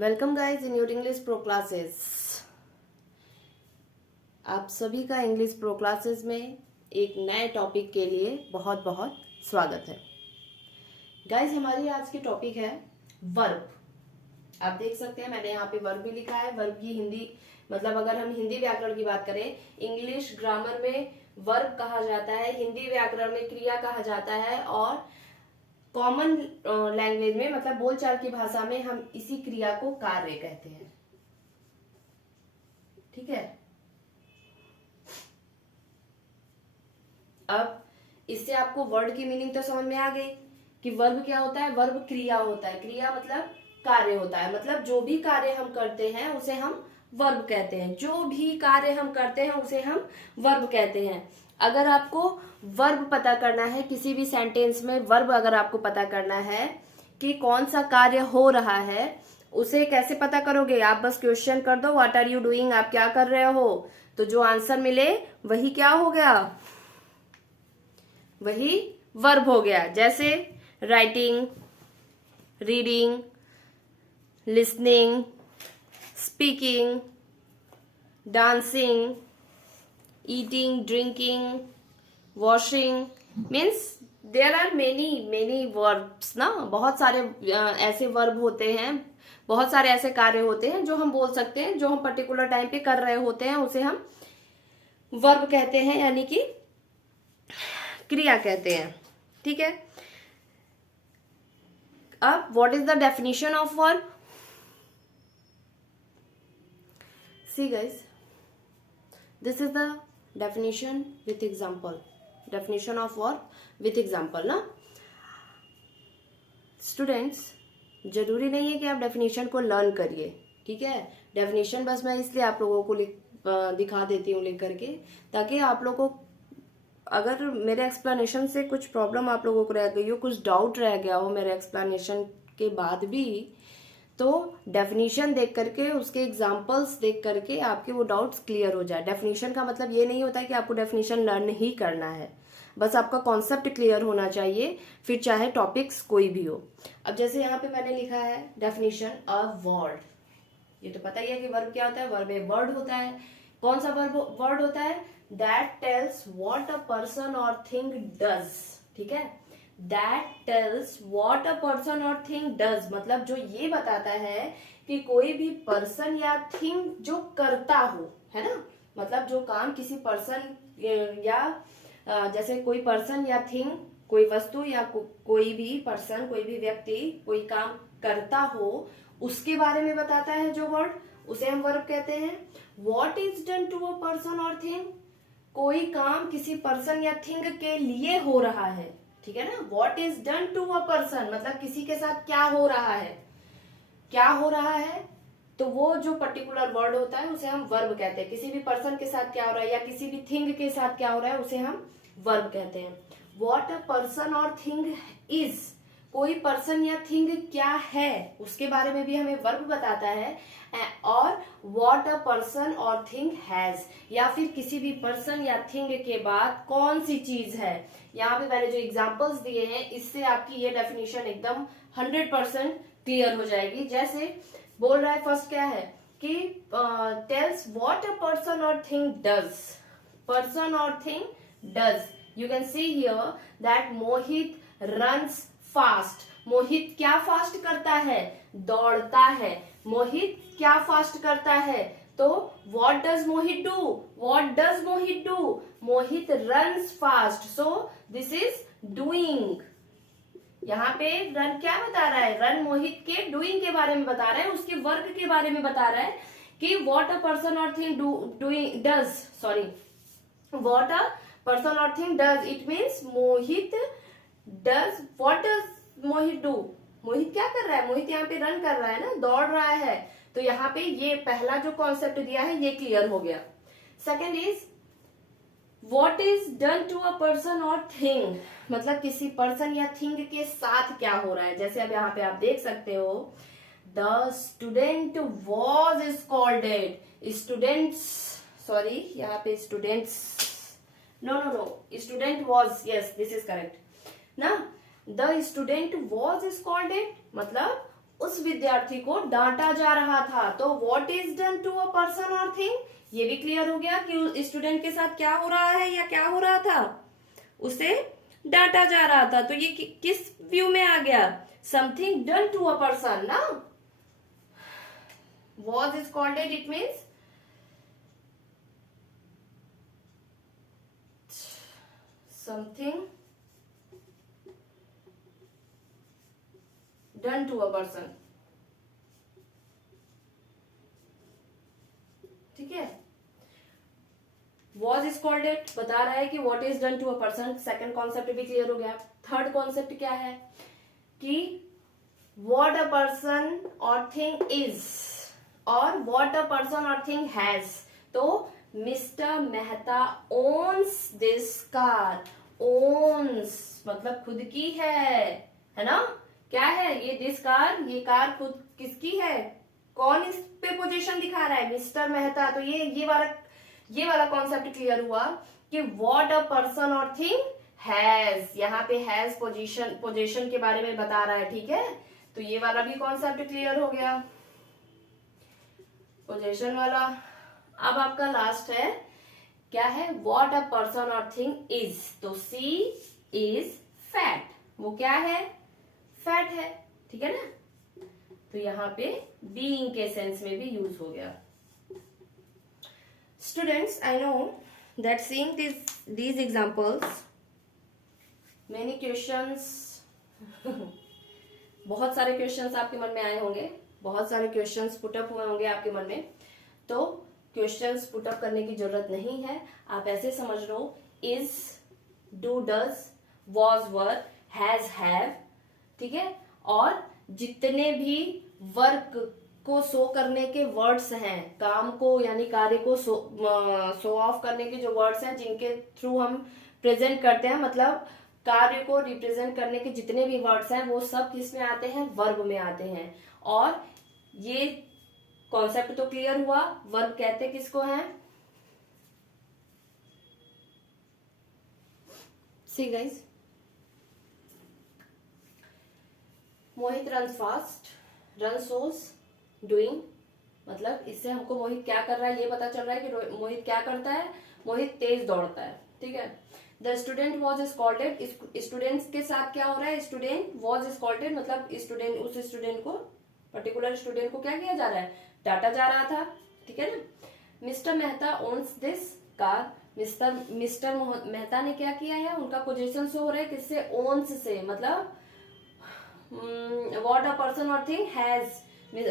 Welcome guys in your English pro classes. आप सभी का इंग्लिश प्रो क्लासेस में एक नए टॉपिक के लिए बहुत बहुत स्वागत है। गाइज हमारी आज की टॉपिक है वर्ब। आप देख सकते हैं मैंने यहाँ पे वर्ब भी लिखा है। वर्ब की हिंदी मतलब अगर हम हिंदी व्याकरण की बात करें, इंग्लिश ग्रामर में वर्ब कहा जाता है, हिंदी व्याकरण में क्रिया कहा जाता है और कॉमन लैंग्वेज में मतलब बोलचाल की भाषा में हम इसी क्रिया को कार्य कहते हैं। ठीक है, अब इससे आपको वर्ड की मीनिंग तो समझ में आ गई कि वर्ब क्या होता है। वर्ब क्रिया होता है, क्रिया मतलब कार्य होता है, मतलब जो भी कार्य हम करते हैं उसे हम वर्ब कहते हैं। जो भी कार्य हम करते हैं उसे हम वर्ब कहते हैं। अगर आपको वर्ब पता करना है, किसी भी सेंटेंस में वर्ब अगर आपको पता करना है कि कौन सा कार्य हो रहा है, उसे कैसे पता करोगे? आप बस क्वेश्चन कर दो, व्हाट आर यू डूइंग, आप क्या कर रहे हो, तो जो आंसर मिले वही क्या हो गया, वही वर्ब हो गया। जैसे writing, reading, listening, speaking, dancing, eating, drinking, washing, means there are many verbs ना। बहुत सारे ऐसे वर्ब होते हैं, बहुत सारे ऐसे कार्य होते हैं जो हम बोल सकते हैं, जो हम पर्टिकुलर टाइम पे कर रहे होते हैं, उसे हम वर्ब कहते हैं, यानी कि क्रिया कहते हैं। ठीक है, अब what is the definition of verb? See guys, this is the definition with example, definition of verb with example ना। स्टूडेंट्स, जरूरी नहीं है कि आप डेफिनेशन को लर्न करिए, ठीक है। डेफिनेशन बस मैं इसलिए आप लोगों को दिखा देती हूँ लिख करके, ताकि आप लोगों को अगर मेरे एक्सप्लेनेशन से कुछ प्रॉब्लम आप लोगों को रह गई हो, कुछ डाउट रह गया हो मेरे एक्सप्लेनेशन के बाद भी, तो डेफिनेशन देख करके, उसके एग्जांपल्स देख करके आपके वो डाउट्स क्लियर हो जाए। डेफिनेशन का मतलब ये नहीं होता है कि आपको डेफिनेशन लर्न ही करना है, बस आपका कॉन्सेप्ट क्लियर होना चाहिए, फिर चाहे टॉपिक्स कोई भी हो। अब जैसे यहाँ पे मैंने लिखा है डेफिनेशन अ वर्ड, ये तो पता ही है कि वर्ब क्या होता है। वर्ब ए वर्ड होता है। कौन सा वर्ड होता है? That tells what a person और थिंग डज। ठीक है, That tells what a person or thing does, मतलब जो ये बताता है कि कोई भी पर्सन या थिंग जो करता हो, है ना। मतलब जो काम किसी पर्सन या जैसे कोई पर्सन या थिंग, कोई वस्तु या कोई भी पर्सन, कोई भी व्यक्ति कोई काम करता हो, उसके बारे में बताता है जो वर्ड, उसे हम वर्ब कहते हैं। What is done to a person or thing, कोई काम किसी पर्सन या थिंग के लिए हो रहा है, ठीक है ना। What is done to a person मतलब किसी के साथ क्या हो रहा है, क्या हो रहा है, तो वो जो पर्टिकुलर वर्ड होता है उसे हम वर्ब कहते हैं। किसी भी पर्सन के साथ क्या हो रहा है या किसी भी थिंग के साथ क्या हो रहा है, उसे हम वर्ब कहते हैं। वॉट अ पर्सन और थिंग इज, कोई पर्सन या थिंग क्या है, उसके बारे में भी हमें वर्ब बताता है। और व्हाट अ पर्सन और थिंग हैज, या फिर किसी भी पर्सन या थिंग के बाद कौन सी चीज है। यहाँ पे मैंने जो एग्जांपल्स दिए हैं, इससे आपकी ये डेफिनेशन एकदम 100% क्लियर हो जाएगी। जैसे बोल रहा है, फर्स्ट क्या है कि टेल्स व्हाट अ पर्सन और थिंग डज, पर्सन और thing does. You can see here that Mohit runs fast. Mohit क्या फास्ट करता है? दौड़ता है। मोहित क्या फास्ट करता है? तो what does Mohit do, what does Mohit do, Mohit runs fast, so this is doing. यहाँ पे रन क्या बता रहा है? रन मोहित के डूइंग के बारे में बता रहा है, उसके वर्क के बारे में बता रहा है कि व्हाट अ पर्सन और thing doing does, sorry, what a person और thing does, it means Mohit does, what does Mohit do, Mohit क्या कर रहा है? मोहित यहाँ पे रन कर रहा है ना, दौड़ रहा है। तो यहाँ पे ये पहला जो कॉन्सेप्ट दिया है ये क्लियर हो गया। Second is what is done to a person और थिंग, मतलब किसी पर्सन या थिंग के साथ क्या हो रहा है। जैसे अब यहाँ पे आप देख सकते हो, the student was scolded, students, sorry यहाँ पे students, no student was, yes this is correct ना। द स्टूडेंट वॉज स्कॉल्डेड मतलब उस विद्यार्थी को डांटा जा रहा था। तो what is done to a person और थिंग, ये भी क्लियर हो गया कि स्टूडेंट के साथ क्या हो रहा है या क्या हो रहा था, उसे डांटा जा रहा था। तो ये किस व्यू में आ गया, something done to a person ना। Was is called it means something done to a person, ठीक है। वॉज इज कॉल्ड इट बता रहा है कि what is done to a person, second concept भी क्लियर हो गया। थर्ड कॉन्सेप्ट क्या है कि व्हाट अ पर्सन और thing is or what a person और थिंग हैज। तो mister Mehta owns this car, owns मतलब खुद की है ना, क्या है ये दिस कार, ये कार खुद किसकी है, कौन इस पे पोजीशन दिखा रहा है, मिस्टर मेहता। तो ये वाला कॉन्सेप्ट क्लियर हुआ कि व्हाट अ पर्सन और थिंग हैज, यहाँ पे हैज पोजीशन के बारे में बता रहा है, ठीक है। तो ये वाला भी कॉन्सेप्ट क्लियर हो गया, पोजीशन वाला। अब आपका लास्ट है, क्या है, व्हाट अ पर्सन और थिंग इज। तो सी इज फैट, वो क्या है, फैट है, ठीक है ना। तो यहाँ पे बीइंग के सेंस में भी यूज हो गया। Students, I know that seeing these examples many questions बहुत सारे क्वेश्चंस आपके मन में आए होंगे, बहुत सारे क्वेश्चंस पुटअप हुए होंगे आपके मन में। तो क्वेश्चंस पुटअप करने की जरूरत नहीं है, आप ऐसे समझ लो is, do, does, was, were, has, have, ठीक है। और जितने भी वर्क को शो करने के वर्ड्स हैं, काम को यानी कार्य को शो ऑफ करने के जो वर्ड्स हैं जिनके थ्रू हम प्रेजेंट करते हैं, मतलब कार्य को रिप्रेजेंट करने के जितने भी वर्ड्स हैं वो सब किस में आते हैं, वर्ब में आते हैं। और ये कॉन्सेप्ट तो क्लियर हुआ, वर्ब कहते किसको हैं। See guys, Mohit runs fast, run shows doing, मतलब इससे हमको मोहित क्या कर रहा है ये पता चल रहा है कि मोहित क्या करता है, मोहित तेज दौड़ता है, ठीक है। The student was scolded, students के साथ क्या हो रहा है, स्टूडेंट वॉज स्कॉल्डेड मतलब स्टूडेंट, उस स्टूडेंट को, पर्टिकुलर स्टूडेंट को क्या किया जा रहा है, डांटा जा रहा था, ठीक है ना। Mister Mehta owns this car, mister Mehta ने क्या किया है, उनका पोजीशन शो हो रहा है किससे, ओन्स से, मतलब व्हाट अ पर्सन और thing has,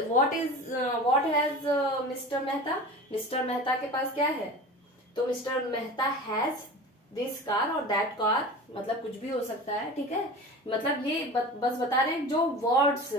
what has mister Mehta, mister Mehta के पास क्या है, तो mister Mehta has this car और दैट कार, मतलब कुछ भी हो सकता है, ठीक है। मतलब ये बस बता रहे हैं जो वर्ड्स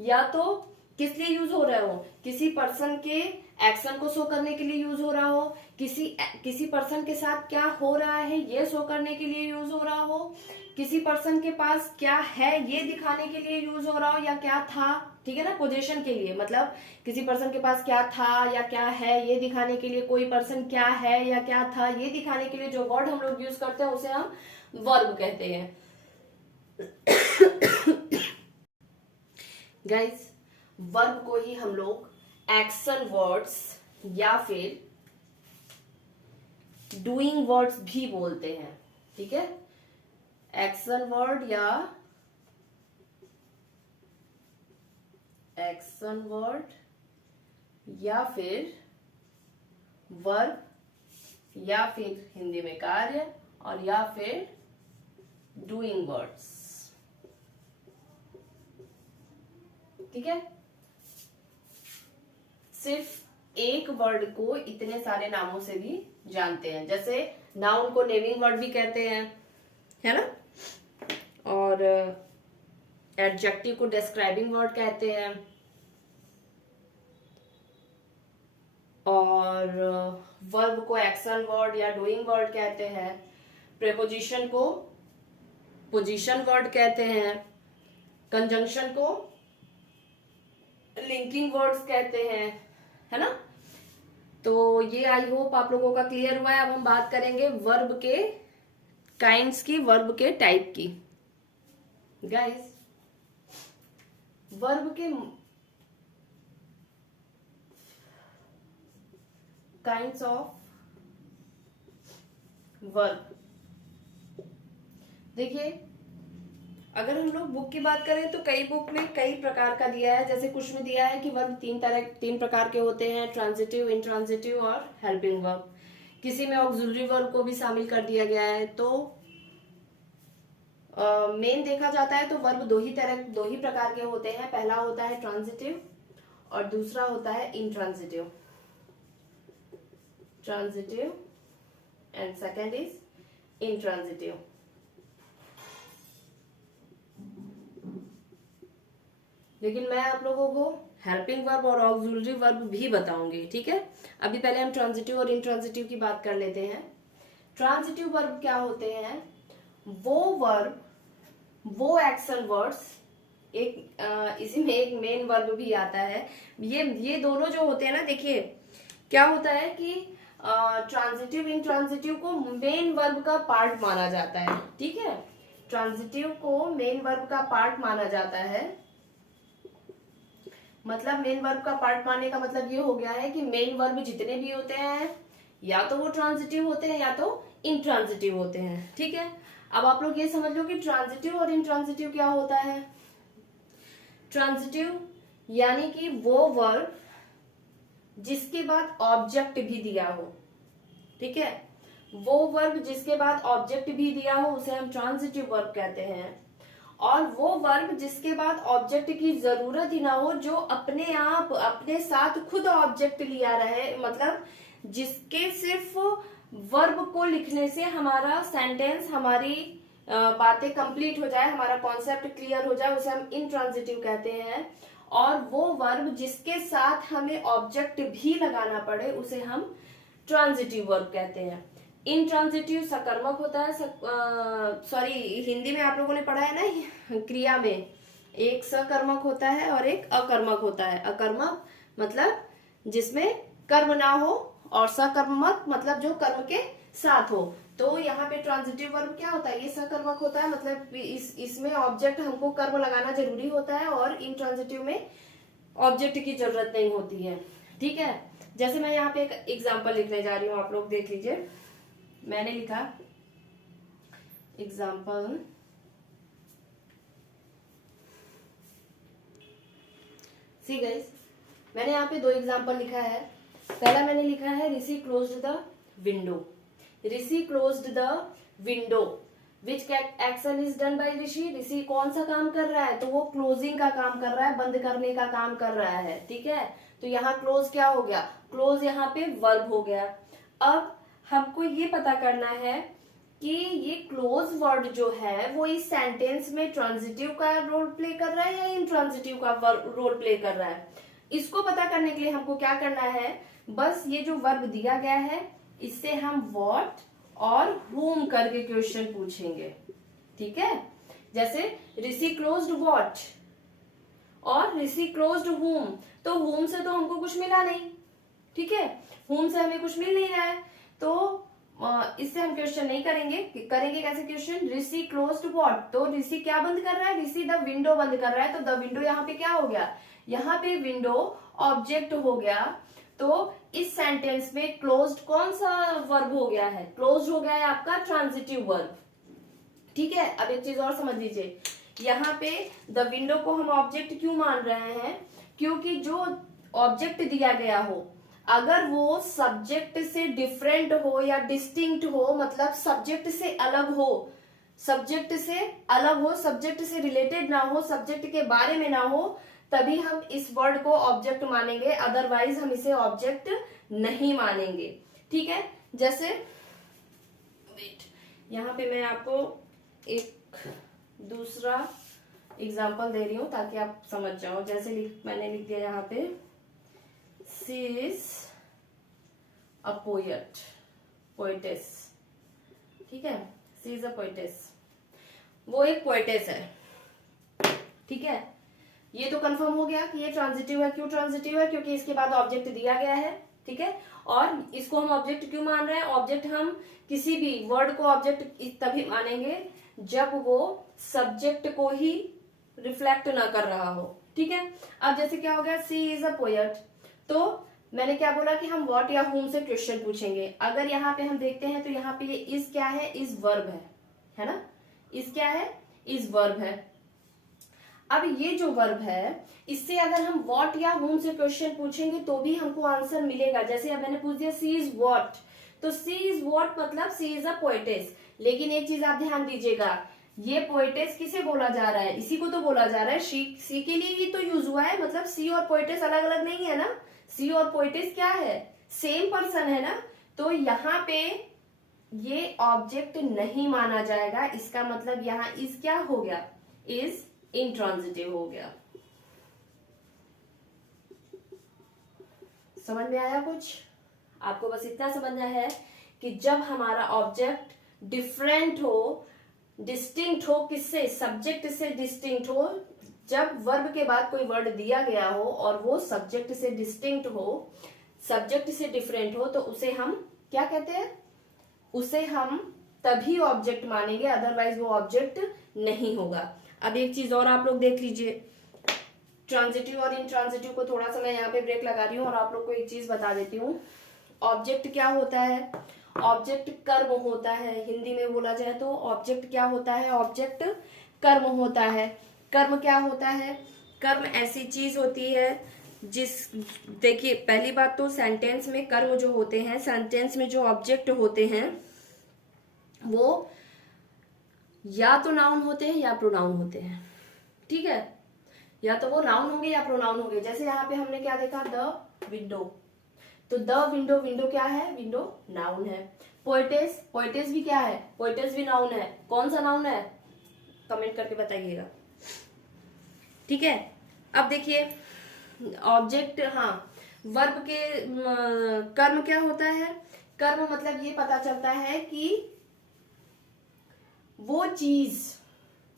या तो किस लिए यूज हो रहे हो, किसी पर्सन के एक्शन को शो करने के लिए यूज हो रहा हो, किसी पर्सन के साथ क्या हो रहा है ये शो करने के लिए यूज हो रहा हो, किसी पर्सन के पास क्या है ये दिखाने के लिए यूज हो रहा हो, या क्या था, ठीक है ना, पोजीशन के लिए, मतलब किसी पर्सन के पास क्या था या क्या है ये दिखाने के लिए, कोई पर्सन क्या है या क्या था ये दिखाने के लिए जो वर्ड हम लोग यूज करते हैं उसे हम वर्ब कहते हैं। गाइस, वर्ब को ही हम लोग एक्शन वर्ड्स या फिर डूइंग वर्ड्स भी बोलते हैं, ठीक है। एक्शन वर्ड या एक्शन वर्ड या फिर वर्ब या फिर हिंदी में कार्य और या फिर डूइंग वर्ड्स, ठीक है। सिर्फ एक वर्ड को इतने सारे नामों से भी जानते हैं, जैसे नाउन को नेमिंग वर्ड भी कहते हैं, है ना, और एडजेक्टिव को डिस्क्राइबिंग वर्ड कहते हैं, और वर्ब को एक्शन वर्ड या डूइंग वर्ड कहते हैं, प्रेपोजिशन को पोजीशन वर्ड कहते हैं, कंजंक्शन को लिंकिंग वर्ड्स कहते हैं, है ना। तो ये आई होप आप लोगों का क्लियर हुआ है। अब हम बात करेंगे वर्ब के काइंड्स की, वर्ब के टाइप की। गाइस, वर्ब के काइंड्स ऑफ वर्ब, देखिए अगर हम लोग बुक की बात करें तो कई बुक में कई प्रकार का दिया है। जैसे कुछ में दिया है कि वर्ब तीन प्रकार के होते हैं, ट्रांजिटिव, इंट्रांजिटिव और हेल्पिंग वर्ब। किसी में ऑक्सिलरी वर्ब को भी शामिल कर दिया गया है। तो मेन देखा जाता है तो वर्ब दो ही प्रकार के होते हैं। पहला होता है ट्रांजिटिव और दूसरा होता है intransitive. Transitive and second is intransitive. लेकिन मैं आप लोगों को हेल्पिंग वर्ब और ऑक्सिलरी वर्ब भी बताऊंगी, ठीक है। अभी पहले हम ट्रांजिटिव और इंट्रांजिटिव की बात कर लेते हैं। ट्रांजिटिव वर्ब क्या होते हैं? वो वर्ब, वो एक्शन वर्ड्स, इसी में एक मेन वर्ब भी आता है। ये दोनों जो होते हैं ना, देखिए क्या होता है कि ट्रांजिटिव इंट्रांजिटिव को मेन वर्ब का पार्ट माना जाता है, ठीक है। ट्रांजिटिव को मेन वर्ब का पार्ट माना जाता है। मतलब मेन वर्ब का पार्ट मानने का मतलब ये हो गया है कि मेन वर्ब जितने भी होते हैं या तो वो ट्रांजिटिव होते हैं या तो इंट्रांजिटिव होते हैं, ठीक है। अब आप लोग ये समझ लो कि ट्रांजिटिव और इंट्रांजिटिव क्या होता है। ट्रांजिटिव यानी कि वो वर्ब जिसके बाद ऑब्जेक्ट भी दिया हो, ठीक है। वो वर्ब जिसके बाद ऑब्जेक्ट भी दिया हो उसे हम ट्रांजिटिव वर्ब कहते हैं। और वो वर्ब जिसके बाद ऑब्जेक्ट की जरूरत ही ना हो, जो अपने आप अपने साथ खुद ऑब्जेक्ट लिया रहे, मतलब जिसके सिर्फ वर्ब को लिखने से हमारा सेंटेंस, हमारी बातें कंप्लीट हो जाए, हमारा कॉन्सेप्ट क्लियर हो जाए, उसे हम इंट्रांजिटिव कहते हैं। और वो वर्ब जिसके साथ हमें ऑब्जेक्ट भी लगाना पड़े उसे हम ट्रांजिटिव वर्ब कहते हैं। इंट्रांजिटिव सकर्मक होता है, सॉरी हिंदी में आप लोगों ने पढ़ा है ना, क्रिया में एक सकर्मक होता है और एक अकर्मक होता है। अकर्मक मतलब जिसमें कर्म ना हो और सकर्मक मतलब जो कर्म के साथ हो। तो यहाँ पे ट्रांजिटिव वर्ब क्या होता है? ये सकर्मक होता है, मतलब इसमें ऑब्जेक्ट हमको कर्म लगाना जरूरी होता है और इंट्रांजिटिव में ऑब्जेक्ट की जरूरत नहीं होती है, ठीक है। जैसे मैं यहाँ पे एक एग्जाम्पल लिखने जा रही हूँ, आप लोग देख लीजिए। मैंने लिखा एग्जाम्पल, सी गाइस, मैंने यहाँ पे दो एग्जाम्पल लिखा है। पहला मैंने लिखा है Rishi closed the window. Rishi closed the window, which action is done by Rishi. Rishi कौन सा काम कर रहा है? तो वो क्लोजिंग का काम कर रहा है, बंद करने का काम कर रहा है, ठीक है। तो यहाँ क्लोज क्या हो गया? क्लोज यहाँ पे वर्ब हो गया। अब हमको ये पता करना है कि ये क्लोज वर्ड जो है वो इस सेंटेंस में ट्रांजिटिव का रोल प्ले कर रहा है या इंट्रांजिटिव का रोल प्ले कर रहा है। इसको पता करने के लिए हमको क्या करना है, बस ये जो वर्ब दिया गया है इससे हम व्हाट और whom करके क्वेश्चन पूछेंगे, ठीक है। जैसे ऋषि क्लोज्ड व्हाट और ऋषि क्लोज्ड whom, तो whom से तो हमको कुछ मिला नहीं, ठीक है। whom से हमें कुछ मिल नहीं रहा है, तो इससे हम क्वेश्चन नहीं करेंगे। कैसे क्वेश्चन? ऋषि क्लोज्ड व्हाट, तो ऋषि क्या बंद कर रहा है? ऋषि द विंडो बंद कर रहा है। तो द विंडो यहाँ पे क्या हो गया? यहाँ पे विंडो ऑब्जेक्ट हो गया। तो इस सेंटेंस में क्लोज्ड कौन सा वर्ब हो गया है? क्लोज्ड हो गया है आपका ट्रांजिटिव वर्ब, ठीक है। अब एक चीज और समझ लीजिए, यहाँ पे द विंडो को हम ऑब्जेक्ट क्यों मान रहे हैं? क्योंकि जो ऑब्जेक्ट दिया गया हो अगर वो सब्जेक्ट से डिफरेंट हो या डिस्टिंक्ट हो, मतलब सब्जेक्ट से अलग हो, सब्जेक्ट से रिलेटेड ना हो, सब्जेक्ट के बारे में ना हो, तभी हम इस वर्ड को ऑब्जेक्ट मानेंगे, अदरवाइज हम इसे ऑब्जेक्ट नहीं मानेंगे, ठीक है। जैसे यहाँ पे मैं आपको एक दूसरा एग्जाम्पल दे रही हूं ताकि आप समझ जाओ। जैसे मैंने लिख दिया यहाँ पे, she is a poet, poetess, ठीक है। शी इज अ पोएटेस, वो एक पोएटेस है, ठीक है। ये तो कंफर्म हो गया कि ये ट्रांजिटिव है। क्यों ट्रांजिटिव है? क्योंकि इसके बाद ऑब्जेक्ट दिया गया है, ठीक है। और इसको हम ऑब्जेक्ट क्यों मान रहे हैं? ऑब्जेक्ट हम किसी भी वर्ड को ऑब्जेक्ट तभी मानेंगे जब वो सब्जेक्ट को ही रिफ्लेक्ट ना कर रहा हो, ठीक है। अब जैसे क्या हो गया, सी इज अ पोएट, तो मैंने क्या बोला कि हम व्हाट या whom से क्वेश्चन पूछेंगे। अगर यहाँ पे हम देखते हैं तो यहाँ पे ये इज क्या है, इज वर्ब है ना, इज क्या है, इज वर्ब है। अब ये जो वर्ब है इससे अगर हम व्हाट या whom से क्वेश्चन पूछेंगे तो भी हमको आंसर मिलेगा। जैसे अब मैंने पूछ दिया सी इज व्हाट, तो सी इज व्हाट मतलब सी इज अ पोएटेस। लेकिन एक चीज आप ध्यान दीजिएगा, ये पोएटेस किसे बोला जा रहा है, इसी को तो बोला जा रहा है, सी के लिए ही तो यूज हुआ है। मतलब सी और पोएटेस अलग अलग नहीं है ना, सी और पोएटेस क्या है, सेम पर्सन है ना। तो यहाँ पे ये ऑब्जेक्ट नहीं माना जाएगा, इसका मतलब यहाँ इज क्या हो गया, इज इंट्रांजिटिव हो गया। समझ में आया कुछ? आपको बस इतना समझना है कि जब हमारा ऑब्जेक्ट डिफरेंट हो, डिस्टिंक्ट हो, किससे, सब्जेक्ट से डिस्टिंक्ट हो, जब वर्ब के बाद कोई वर्ड दिया गया हो और वो सब्जेक्ट से डिस्टिंक्ट हो, सब्जेक्ट से डिफरेंट हो, तो उसे हम क्या कहते हैं, उसे हम तभी ऑब्जेक्ट मानेंगे, अदरवाइज वो ऑब्जेक्ट नहीं होगा। अब एक चीज और आप लोग देख लीजिए, ट्रांजिटिव और इंट्रांजिटिव को थोड़ा सा मैं यहाँ पे ब्रेक लगा रही हूँ और आप लोग को एक चीज बता देती हूँ। ऑब्जेक्ट क्या होता है, ऑब्जेक्ट कर्म होता है। हिंदी में बोला जाए तो ऑब्जेक्ट क्या होता है, ऑब्जेक्ट कर्म होता है। कर्म क्या होता है, कर्म ऐसी चीज होती है जिस, देखिए पहली बात तो सेंटेंस में कर्म जो होते हैं, सेंटेंस में जो ऑब्जेक्ट होते हैं वो या तो नाउन होते हैं या प्रोनाउन होते हैं, ठीक है, या तो वो नाउन होंगे या प्रोनाउन होंगे। जैसे यहाँ पे हमने क्या देखा, द विंडो, तो द विंडो, विंडो क्या है, विंडो नाउन है। पोएटेस, पोएटेस भी क्या है, पोएटेस भी नाउन है। कौन सा नाउन है, कमेंट करके बताइएगा, ठीक है। अब देखिए ऑब्जेक्ट, हाँ, वर्ब के कर्म क्या होता है, कर्म मतलब ये पता चलता है कि वो चीज,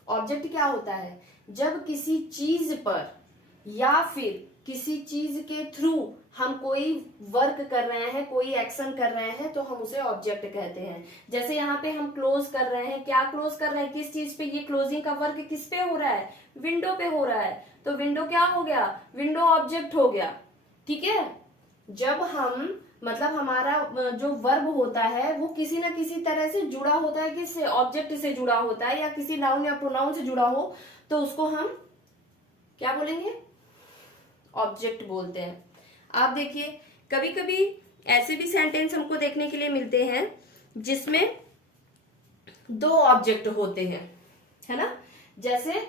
ऑब्जेक्ट क्या होता है, जब किसी चीज पर या फिर किसी चीज के थ्रू हम कोई वर्क कर रहे हैं, कोई एक्शन कर रहे हैं, तो हम उसे ऑब्जेक्ट कहते हैं। जैसे यहाँ पे हम क्लोज कर रहे हैं, क्या क्लोज कर रहे हैं, किस चीज पे, ये क्लोजिंग का वर्क किस पे हो रहा है, विंडो पे हो रहा है, तो विंडो क्या हो गया, विंडो ऑब्जेक्ट हो गया, ठीक है। जब हम, मतलब हमारा जो वर्ब होता है वो किसी ना किसी तरह से जुड़ा होता है, किससे, ऑब्जेक्ट से जुड़ा होता है, या किसी नाउन या प्रोनाउन से जुड़ा हो, तो उसको हम क्या बोलेंगे, ऑब्जेक्ट बोलते हैं। आप देखिए कभी कभी ऐसे भी सेंटेंस हमको देखने के लिए मिलते हैं जिसमें दो ऑब्जेक्ट होते हैं, है ना। जैसे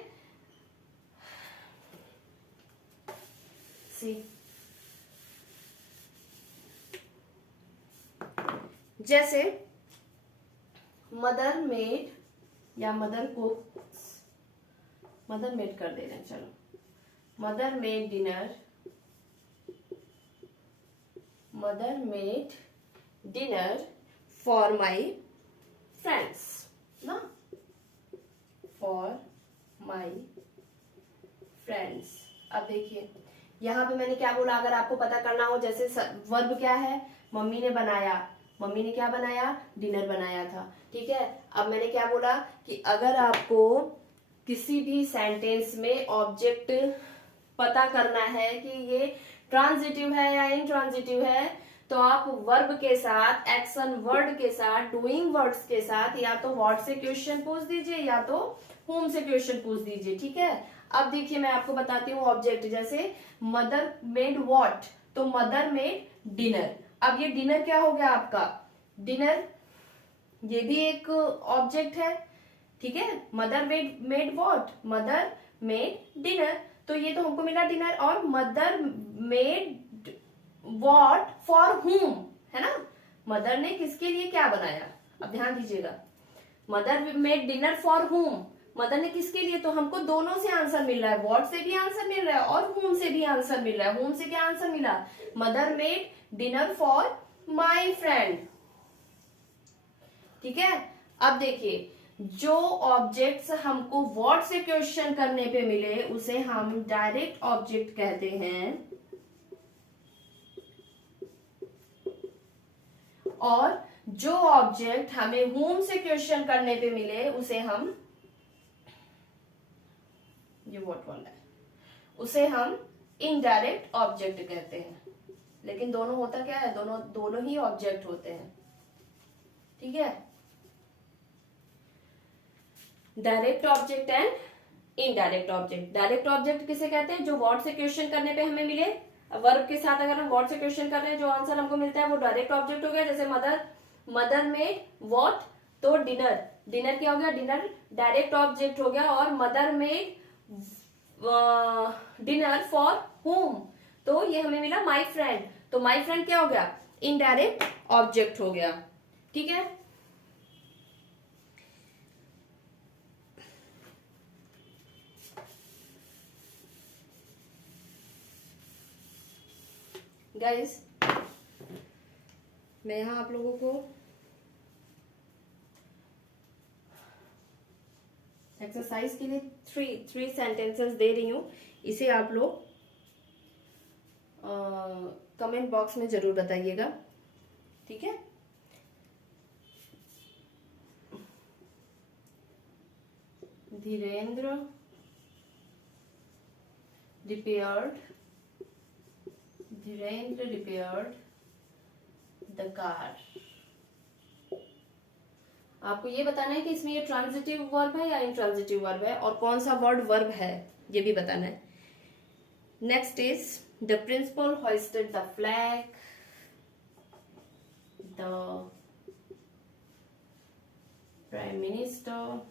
सी, जैसे मदर मेड या मदर कुक्स, मदर मेड कर दे रहे हैं, चलो, mother made dinner, mother made dinner for my friends ना, फॉर माई फ्रेंड्स। अब देखिए यहाँ पे मैंने क्या बोला, अगर आपको पता करना हो, जैसे वर्ब क्या है, मम्मी ने बनाया, मम्मी ने क्या बनाया, डिनर बनाया था, ठीक है। अब मैंने क्या बोला कि अगर आपको किसी भी सेंटेंस में ऑब्जेक्ट पता करना है कि ये ट्रांजिटिव है या इंट्रांजिटिव है, तो आप वर्ब के साथ, एक्शन वर्ड के साथ, डूइंग वर्ड्स के साथ या तो व्हाट से क्वेश्चन पूछ दीजिए या तो whom से क्वेश्चन पूछ दीजिए, ठीक है। अब देखिए मैं आपको बताती हूँ ऑब्जेक्ट, जैसे मदर मेड व्हाट, तो मदर मेड डिनर। अब ये डिनर क्या हो गया आपका, डिनर, ये भी एक ऑब्जेक्ट है, ठीक है। Mother made what, mother made dinner, तो ये तो हमको मिला डिनर। और mother made what for whom, है ना, मदर ने किसके लिए क्या बनाया। अब ध्यान दीजिएगा, mother made dinner for whom, mother ने किसके लिए, तो हमको दोनों से आंसर मिल रहा है, व्हाट से भी आंसर मिल रहा है और whom से भी आंसर मिल रहा है। whom से क्या आंसर मिला, mother made dinner for my friend, ठीक है। अब देखिए जो ऑब्जेक्ट्स हमको व्हाट से क्वेश्चन करने पे मिले उसे हम डायरेक्ट ऑब्जेक्ट कहते हैं, और जो ऑब्जेक्ट हमें whom से क्वेश्चन करने पे मिले उसे हम, ये व्हाट वाला है, उसे हम इनडायरेक्ट ऑब्जेक्ट कहते हैं। लेकिन दोनों होता क्या है, दोनों ही ऑब्जेक्ट होते हैं, ठीक है। Direct object and indirect object. Direct object किसे कहते हैं, जो वर्ड से क्वेश्चन करने पे हमें मिले, वर्ब के साथ अगर हम वर्ड से क्वेश्चन कर रहे हैं, जो आंसर हमको मिलता है वो डायरेक्ट ऑब्जेक्ट हो गया। जैसे मदर मेड व्हाट, तो डिनर, डिनर क्या हो गया, डिनर डायरेक्ट ऑब्जेक्ट हो गया। और mother made dinner for home, तो ये हमें मिला माई फ्रेंड, तो माई फ्रेंड क्या हो गया, इनडायरेक्ट ऑब्जेक्ट हो गया, ठीक है। गाइस मैं यहां आप लोगों को एक्सरसाइज के लिए थ्री सेंटेंसेस दे रही हूं। इसे आप लोग कमेंट बॉक्स में जरूर बताइएगा, ठीक है। Dhirendra repaired the car। आपको ये बताना है कि इसमें ये ट्रांजिटिव वर्ब है या इंट्रांजिटिव वर्ब है, और कौन सा वर्ड वर्ब है ये भी बताना है। Next is the principal hoisted the flag, the prime minister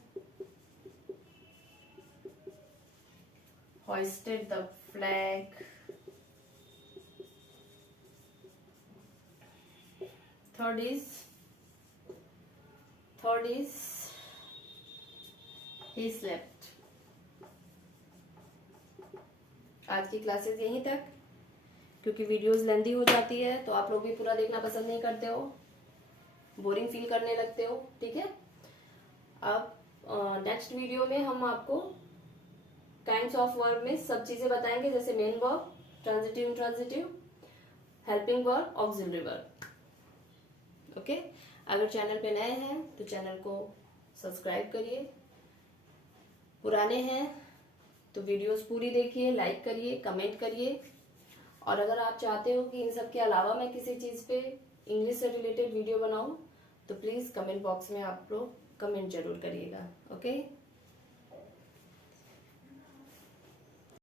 hoisted the flag। Third is he slept। आज की क्लासेस यहीं तक, क्योंकि वीडियोस लेंदी हो जाती है तो आप लोग भी पूरा देखना पसंद नहीं करते हो, बोरिंग फील करने लगते हो, ठीक है। अब नेक्स्ट वीडियो में हम आपको काइंड्स ऑफ वर्ब में सब चीजें बताएंगे, जैसे main verb, transitive, intransitive, helping verb, auxiliary verb. Okay, अगर चैनल पे नए हैं तो चैनल को सब्सक्राइब करिए, पुराने हैं तो वीडियोस पूरी देखिए, लाइक करिए, कमेंट करिए। और अगर आप चाहते हो कि इन सब के अलावा मैं किसी चीज पे इंग्लिश से रिलेटेड वीडियो बनाऊं तो प्लीज कमेंट बॉक्स में आप लोग कमेंट जरूर करिएगा। ओके।